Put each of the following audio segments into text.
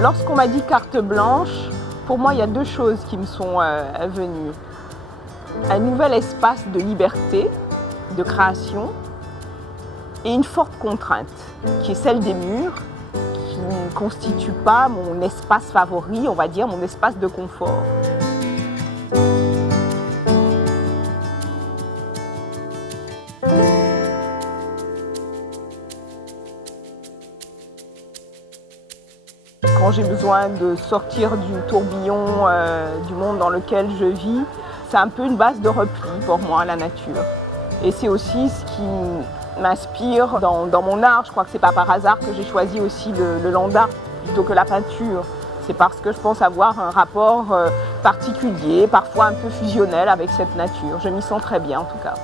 Lorsqu'on m'a dit carte blanche, pour moi, il y a deux choses qui me sont venues. Un nouvel espace de liberté, de création, et une forte contrainte, qui est celle des murs, qui ne constitue pas mon espace favori, on va dire, mon espace de confort. Quand j'ai besoin de sortir du tourbillon du monde dans lequel je vis, c'est un peu une base de repli pour moi, la nature. Et c'est aussi ce qui m'inspire dans mon art. Je crois que c'est pas par hasard que j'ai choisi aussi le land art plutôt que la peinture. C'est parce que je pense avoir un rapport particulier, parfois un peu fusionnel avec cette nature. Je m'y sens très bien en tout cas.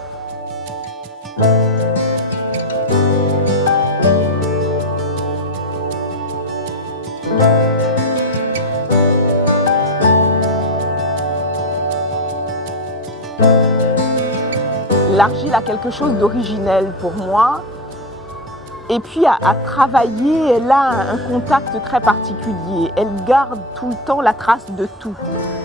L'argile a quelque chose d'originel pour moi. Et puis à travailler, elle a un contact très particulier. Elle garde tout le temps la trace de tout.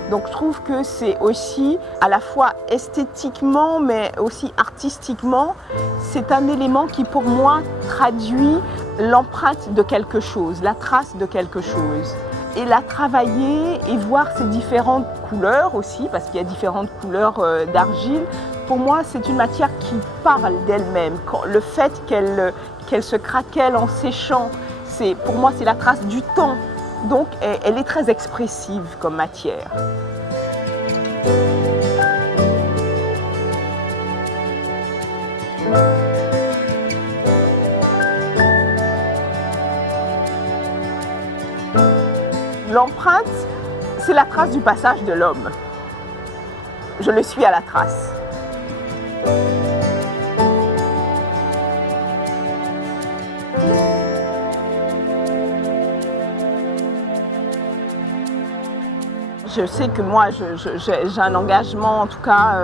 Donc je trouve que c'est aussi, à la fois esthétiquement, mais aussi artistiquement, c'est un élément qui pour moi traduit l'empreinte de quelque chose, la trace de quelque chose. Et la travailler et voir ces différentes couleurs aussi, parce qu'il y a différentes couleurs d'argile, pour moi c'est une matière qui parle d'elle-même. Le fait qu'elle se craquelle en séchant, pour moi c'est la trace du temps. Donc elle est très expressive comme matière. L'empreinte, c'est la trace du passage de l'homme. Je le suis à la trace. Je sais que moi, j'ai un engagement, en tout cas,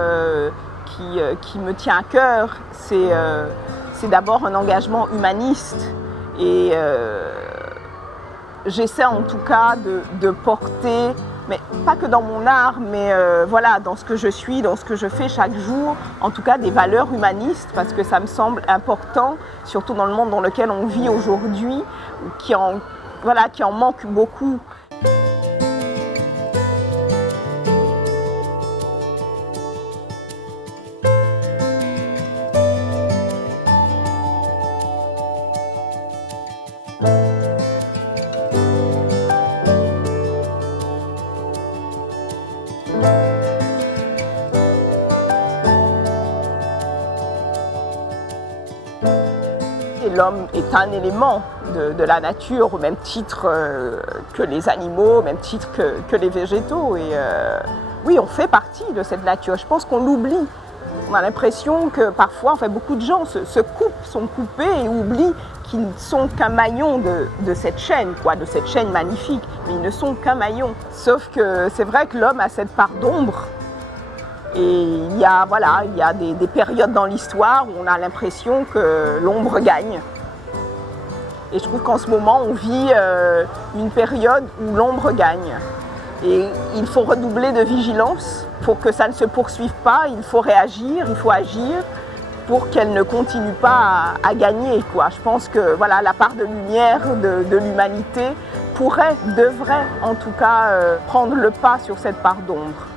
qui me tient à cœur. C'est d'abord un engagement humaniste. Et j'essaie en tout cas de porter, mais pas que dans mon art, mais voilà, dans ce que je suis, dans ce que je fais chaque jour, en tout cas des valeurs humanistes, parce que ça me semble important, surtout dans le monde dans lequel on vit aujourd'hui, qui en manque beaucoup. L'homme est un élément de la nature, au même titre que les animaux, au même titre que les végétaux. Et oui, on fait partie de cette nature. Je pense qu'on l'oublie. On a l'impression que parfois, beaucoup de gens sont coupés et oublient qu'ils ne sont qu'un maillon de cette chaîne, de cette chaîne magnifique. Mais ils ne sont qu'un maillon. Sauf que c'est vrai que l'homme a cette part d'ombre. Et il y a des périodes dans l'histoire où on a l'impression que l'ombre gagne. Et je trouve qu'en ce moment, on vit une période où l'ombre gagne. Et il faut redoubler de vigilance pour que ça ne se poursuive pas. Il faut réagir, il faut agir pour qu'elle ne continue pas à gagner. Je pense que la part de lumière de l'humanité devrait en tout cas prendre le pas sur cette part d'ombre.